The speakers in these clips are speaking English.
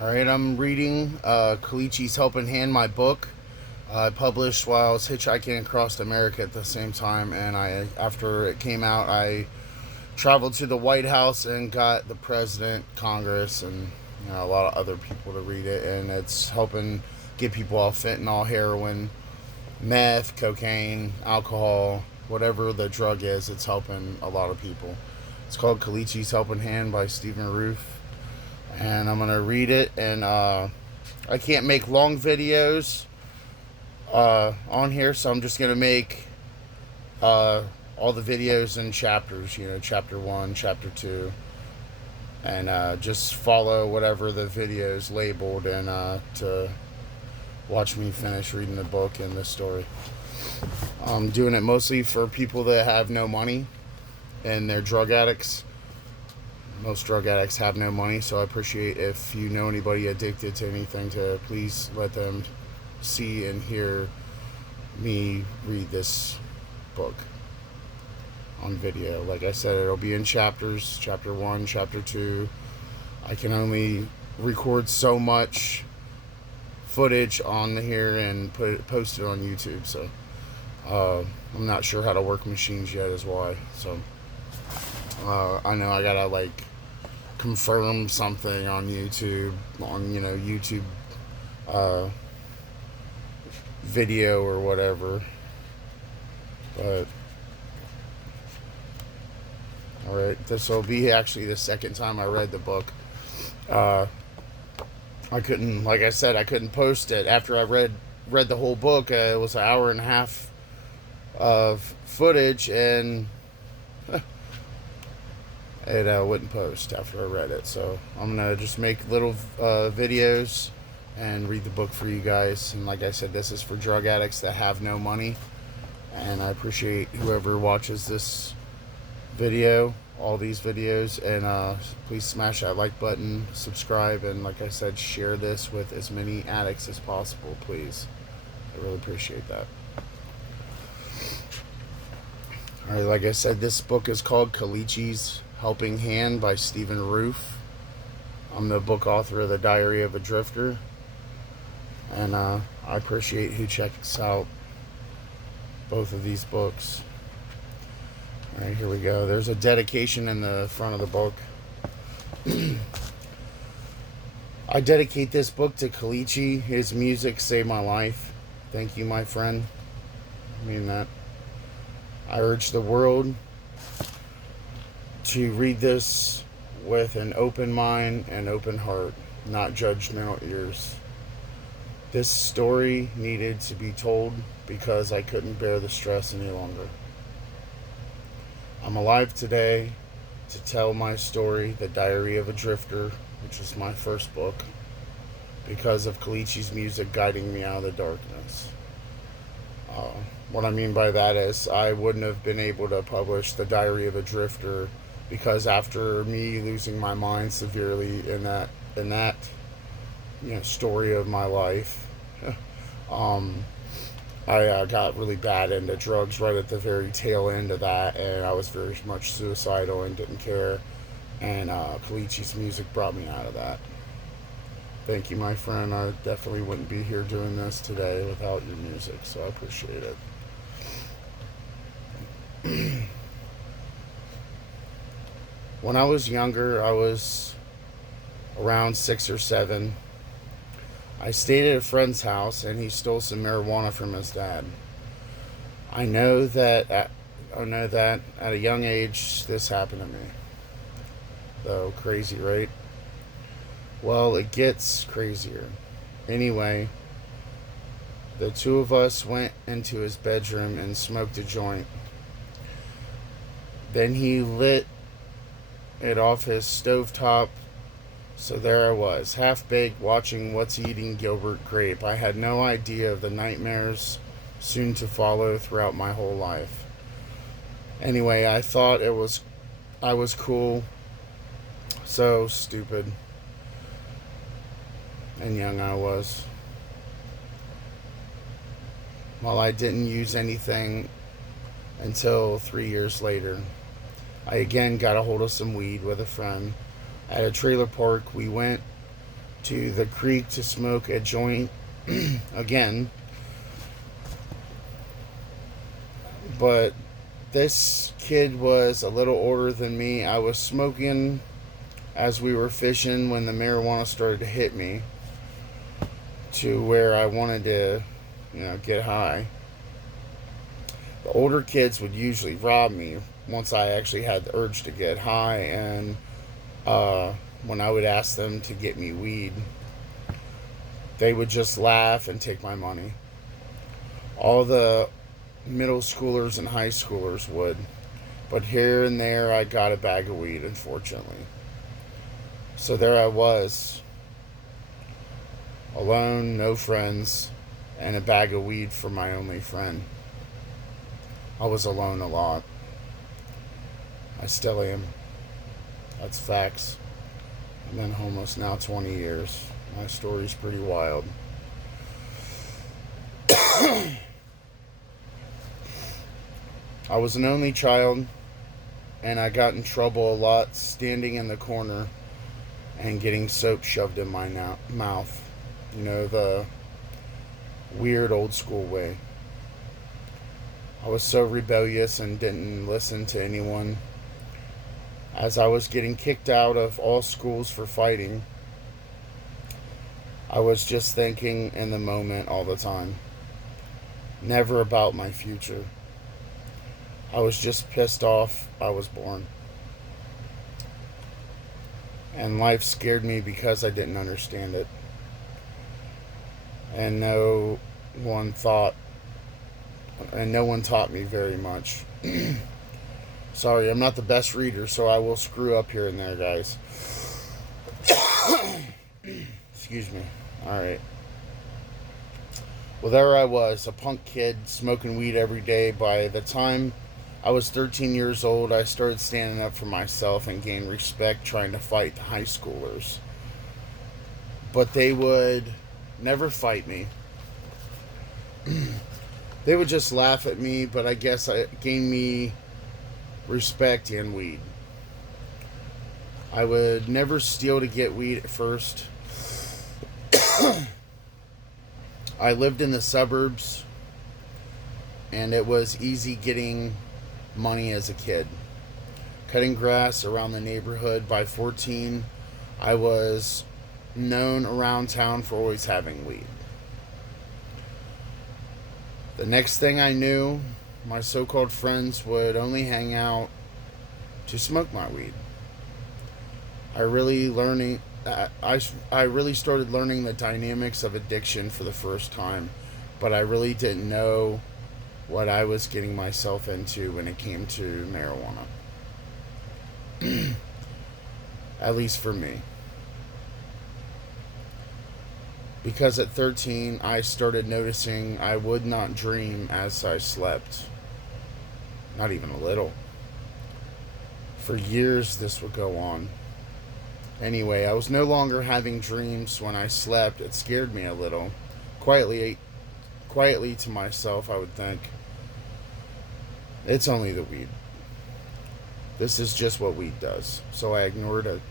All right, I'm reading Colicchies Helping Hand, my book. I published while I was hitchhiking across America at the same time, and after it came out, I traveled to the White House and got the president, Congress, and a lot of other people to read it, and it's helping get people off fentanyl, heroin, meth, cocaine, alcohol, whatever the drug is. It's helping a lot of people. It's called Colicchies Helping Hand by Stephen Roof, and I'm gonna read it. And I can't make long videos on here, so I'm just gonna make all the videos in chapters. Chapter 1, chapter 2, and just follow whatever the video is labeled, and to watch me finish reading the book and the story. I'm doing it mostly for people that have no money and they're drug addicts. Most drug addicts have no money, so I appreciate if you know anybody addicted to anything to please let them see and hear me read this book on video. Like I said, it'll be in chapters, chapter 1, chapter 2. I can only record so much footage on here and post it on YouTube, so I'm not sure how to work machines yet is why. So I know I gotta confirm something on YouTube, YouTube video or whatever. But alright, this will be actually the second time I read the book. I couldn't, like I said, I couldn't post it after I read the whole book. It was an hour and a half of footage, and it wouldn't post after I read it. So I'm gonna just make little videos and read the book for you guys. And like I said, this is for drug addicts that have no money, and I appreciate whoever watches this video, all these videos, and please smash that like button, subscribe, and like I said, share this with as many addicts as possible, please. I really appreciate that. Alright, like I said, this book is called Colicchies Helping Hand by Stephen Roof. I'm the book author of The Diary of a Drifter, and I appreciate who checks out both of these books. Alright, here we go. There's a dedication in the front of the book. I dedicate this book to Colicchi. His music saved my life. Thank you, my friend. I mean that. I urge the world to read this with an open mind and open heart, not judgmental ears. This story needed to be told because I couldn't bear the stress any longer. I'm alive today to tell my story, The Diary of a Drifter, which is my first book, because of Colicchi's music guiding me out of the darkness. What I mean by that is I wouldn't have been able to publish The Diary of a Drifter because after me losing my mind severely in that story of my life, I got really bad into drugs right at the very tail end of that, and I was very much suicidal and didn't care, and Colicchi's music brought me out of that. Thank you, my friend. I definitely wouldn't be here doing this today without your music, so I appreciate it. When I was younger, I was around 6 or 7. I stayed at a friend's house, and he stole some marijuana from his dad. I know that at a young age this happened to me. Though crazy, right? Well, it gets crazier. Anyway, the two of us went into his bedroom and smoked a joint. Then he lit it off his stovetop. So there I was, half-baked, watching What's Eating Gilbert Grape. I had no idea of the nightmares soon to follow throughout my whole life. Anyway, I thought I was cool. So stupid and young I was. Well, I didn't use anything until 3 years later. I again got a hold of some weed with a friend. At a trailer park, we went to the creek to smoke a joint again. But this kid was a little older than me. I was smoking as we were fishing when the marijuana started to hit me to where I wanted to, get high. The older kids would usually rob me once I actually had the urge to get high, and when I would ask them to get me weed, they would just laugh and take my money. All the middle schoolers and high schoolers would, but here and there I got a bag of weed, unfortunately. So there I was, alone, no friends, and a bag of weed for my only friend. I was alone a lot. I still am. That's facts. I've been homeless now 20 years. My story's pretty wild. I was an only child, and I got in trouble a lot standing in the corner and getting soap shoved in my mouth. The weird old school way. I was so rebellious and didn't listen to anyone. As I was getting kicked out of all schools for fighting, I was just thinking in the moment all the time. Never about my future. I was just pissed off I was born. And life scared me because I didn't understand it. And no one taught me very much. Sorry, I'm not the best reader, so I will screw up here and there, guys. Excuse me. Alright. Well, there I was, a punk kid smoking weed every day. By the time I was 13 years old, I started standing up for myself and gained respect trying to fight the high schoolers. But they would never fight me. They would just laugh at me, but I guess it gained me respect and weed. I would never steal to get weed at first. I lived in the suburbs, and it was easy getting money as a kid. Cutting grass around the neighborhood. By 14, I was known around town for always having weed. The next thing I knew, my so-called friends would only hang out to smoke my weed. I really started learning the dynamics of addiction for the first time, but I really didn't know what I was getting myself into when it came to marijuana. At least for me. Because at 13, I started noticing I would not dream as I slept. Not even a little. For years, this would go on. Anyway, I was no longer having dreams when I slept. It scared me a little. Quietly to myself, I would think, it's only the weed. This is just what weed does. So I ignored it.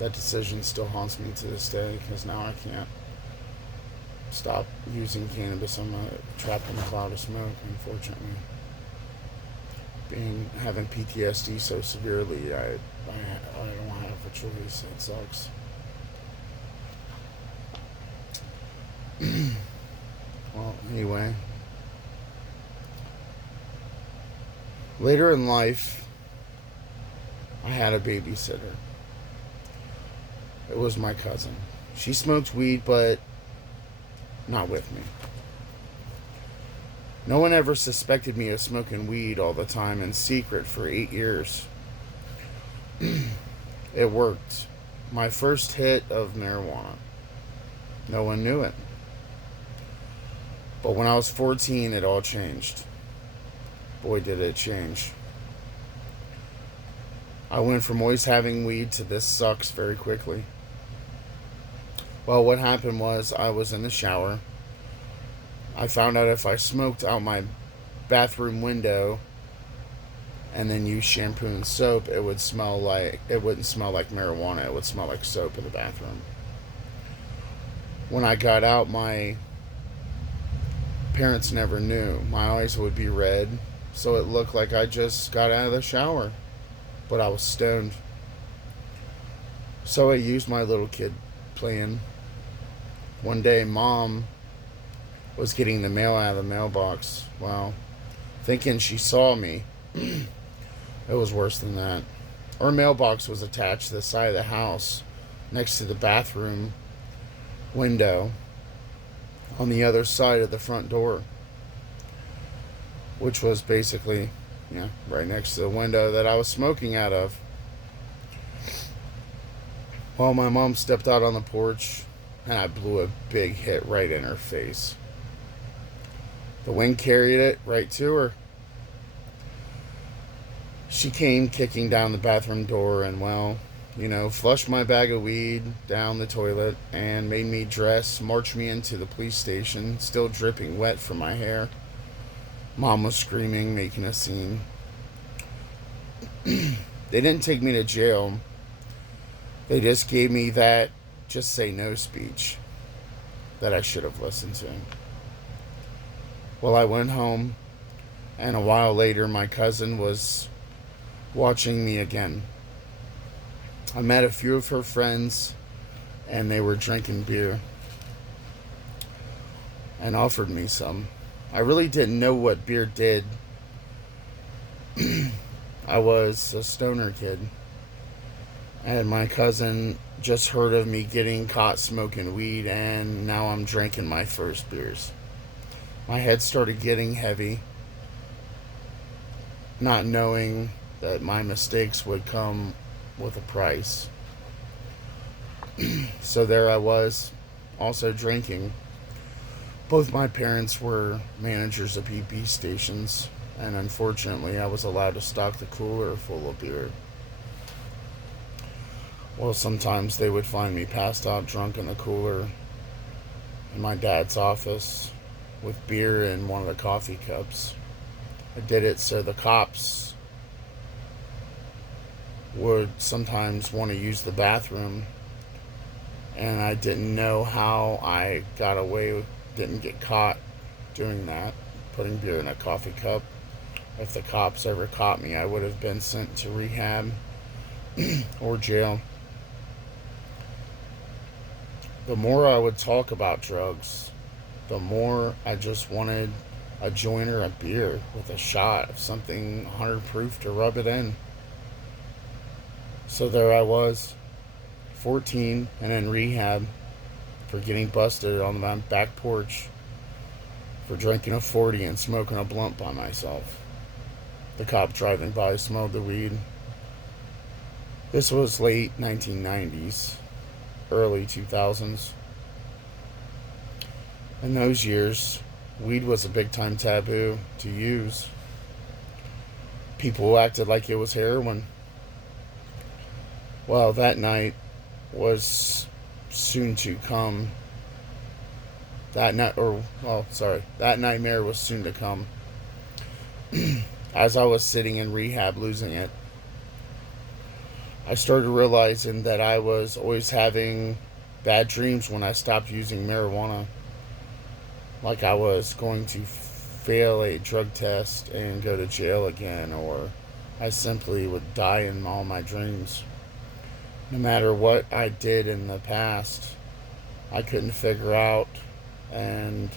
That decision still haunts me to this day, because now I can't stop using cannabis. I'm trapped in a cloud of smoke, unfortunately. Having PTSD so severely, I don't have a choice. It sucks. Well, anyway. Later in life, I had a babysitter. It was my cousin. She smoked weed, but not with me. No one ever suspected me of smoking weed all the time in secret for 8 years. It worked. My first hit of marijuana. No one knew it. But when I was 14, it all changed. Boy, did it change. I went from always having weed to this sucks very quickly. Well, what happened was I was in the shower. I found out if I smoked out my bathroom window and then use shampoo and soap, it wouldn't smell like marijuana. It would smell like soap in the bathroom. When I got out, my parents never knew. My eyes would be red, so it looked like I just got out of the shower, but I was stoned. So I used my little kid plan. One day, Mom was getting the mail out of the mailbox. Well, thinking she saw me. It was worse than that. Our mailbox was attached to the side of the house next to the bathroom window on the other side of the front door, which was basically, right next to the window that I was smoking out of. Well, my mom stepped out on the porch and I blew a big hit right in her face. The wind carried it right to her. She came kicking down the bathroom door and, flushed my bag of weed down the toilet and made me dress, march me into the police station, still dripping wet from my hair. Mom was screaming, making a scene. They didn't take me to jail. They just gave me that just say no speech that I should have listened to. Well, I went home, and a while later, my cousin was watching me again. I met a few of her friends, and they were drinking beer and offered me some. I really didn't know what beer did. I was a stoner kid, and my cousin just heard of me getting caught smoking weed, and now I'm drinking my first beers. My head started getting heavy, not knowing that my mistakes would come with a price. So there I was, also drinking. Both my parents were managers of PP stations, and unfortunately I was allowed to stock the cooler full of beer. Well, sometimes they would find me passed out drunk in the cooler in my dad's office with beer in one of the coffee cups. I did it so the cops would sometimes want to use the bathroom, and I didn't know how I got away, didn't get caught doing that, putting beer in a coffee cup. If the cops ever caught me, I would have been sent to rehab or jail. The more I would talk about drugs, the more I just wanted a joint or a beer with a shot of something 100 proof to rub it in. So there I was, 14 and in rehab for getting busted on my back porch for drinking a 40 and smoking a blunt by myself. The cop driving by smelled the weed. This was late 1990s, early 2000s. In those years, weed was a big time taboo to use. People acted like it was heroin. Well, that night was soon to come. That nightmare was soon to come. As I was sitting in rehab losing it, I started realizing that I was always having bad dreams when I stopped using marijuana. Like I was going to fail a drug test and go to jail again, or I simply would die in all my dreams. No matter what I did in the past, I couldn't figure out, and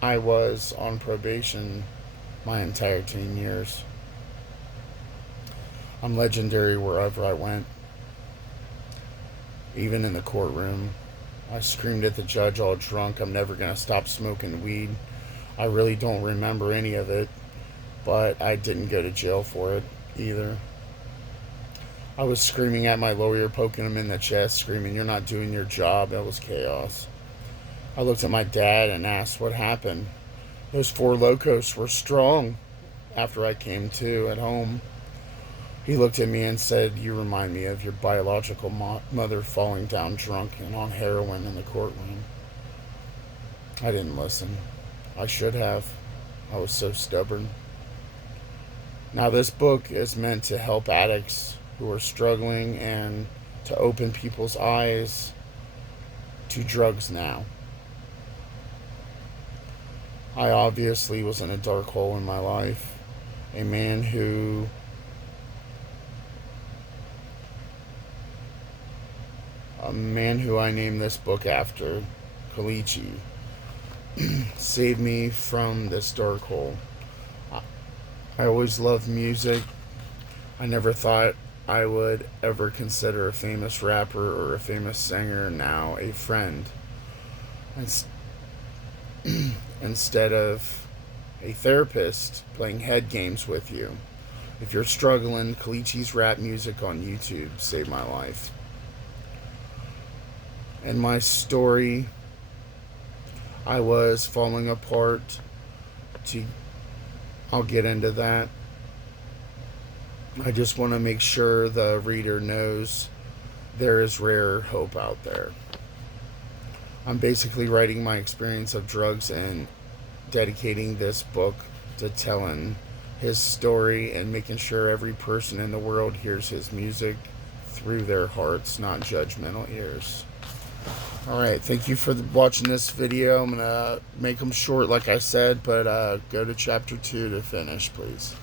I was on probation my entire teen years. I'm legendary wherever I went. Even in the courtroom, I screamed at the judge all drunk, I'm never going to stop smoking weed. I really don't remember any of it, but I didn't go to jail for it either. I was screaming at my lawyer, poking him in the chest, screaming, "You're not doing your job." It was chaos. I looked at my dad and asked what happened. Those four locos were strong after I came to at home. He looked at me and said, "You remind me of your biological mother falling down drunk and on heroin in the courtroom." I didn't listen. I should have. I was so stubborn. Now, this book is meant to help addicts who are struggling and to open people's eyes to drugs now. I obviously was in a dark hole in my life. A man who I named this book after, Colicchies, saved me from this dark hole. I always loved music. I never thought I would ever consider a famous rapper or a famous singer now a friend. Instead of a therapist playing head games with you. If you're struggling, Colicchies rap music on YouTube saved my life. And my story, I was falling apart. I'll get into that. I just want to make sure the reader knows there is rare hope out there. I'm basically writing my experience of drugs and dedicating this book to telling his story and making sure every person in the world hears his music through their hearts, not judgmental ears. Alright, thank you for watching this video. I'm going to make them short like I said, but go to chapter 2 to finish, please.